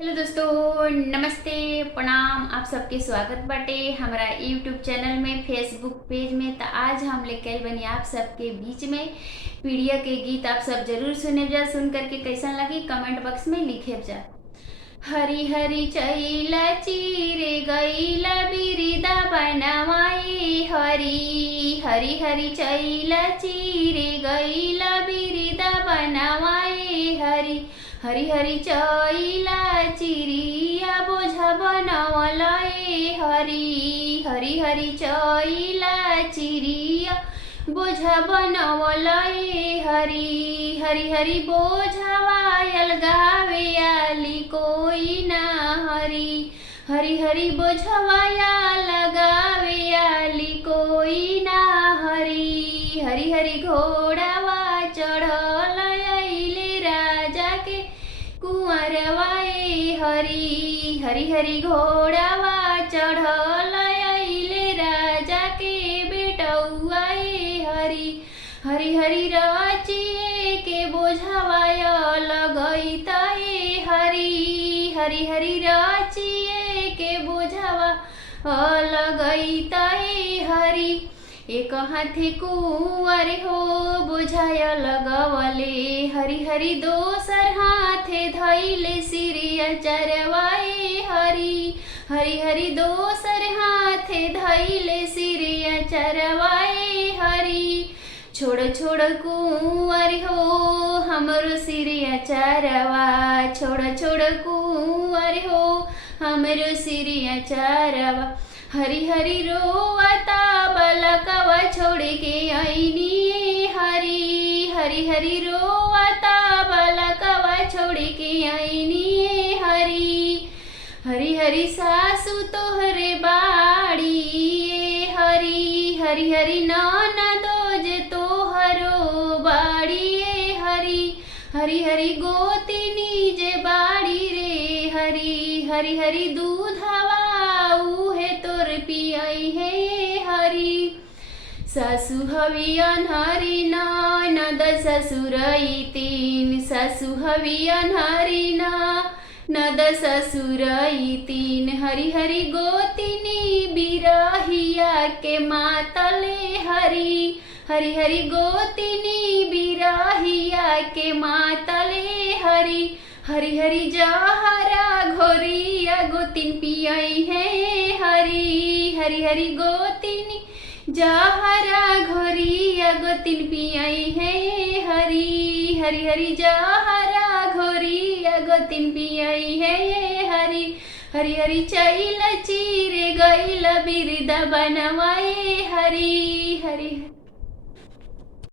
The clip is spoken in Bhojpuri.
हेलो दोस्तों, नमस्ते, प्रणाम। आप सबके स्वागत बाटे हमारा यूट्यूब चैनल में, फेसबुक पेज में। तो आज हम लेके आइल बनी आप सबके बीच में पीड़िया के गीत। आप सब जरूर सुने जा। सुन करके कैसन लगी कमेंट बॉक्स में लिखे जा। हरी हरी चैला चीरे गईला बिरिदा बनवाई हरी हरी हरी चैला चीरे गईला बिरिदा बनवाई हरी हरी हरी चैला चिरिया बोझा बनवलाई हरी हरी हरी चैला चिरिया बोझा बनवलाई हरी हरी हरी बोझावा अलगावे आली कोई ना हरी हरी हरी बोझावा लगावे आली कोई ना हरी हरी हरी घोड़ावा चढ़ल आइले राजा के कुंवरवाए हरी हरी हरी घोड़ावा चढ़ल आइले राजा के बेटौआए हरी हरी हरी राचिए के बोझावाय लगैताए हरी हरी हरी राचिए के बोझावा लगैताए हरी एक हाथे कुंवर हो बुझाय लगवले हरी हरी दोसर हाथे धैले सिरिया चरवाए हरी हरी हरी दोसर हाथे धैले सिरिया चरवाए हरी छोड़ छोड़ कुंवर हो हमरो सिरिया चरवा छोड़ छोड़ कुंवर हो हमरो सिरिया चरवा हरी हरी रोवता बलकवा छोड़ के आईनी हरी हरी हरी रोवता बलकवा छोड़ के आईनी हरी हरी हरी सासू तोहरे बाड़ी हरी हरी हरी ननदोज तोहरो बाड़ी हरी हरी हरी गोतिनी जे बाड़ी रे हरी हरी हरी दूधवा उहे तोर पियाई है हरी सासु हवी अनहरी ननद ससुरई तीन सासु हवी अनहरी ननद ससुरई तीन हरी हरी गोतिनी बिरहिया के मातले हरी हरी हरी गोतिनी बिरहिया के मातले हरी हरी हरी जहरा घोरिया गोतिन पियाई है हरी हरी हरी गोतिनी जहरा घोरिया गोतिन पियाई है हरी हरी हरी जहरा घोरिया गोतिन पियाई है हरी हरी हरी चैला चीरे गईला बिरिदा बनवाए हरी हरी।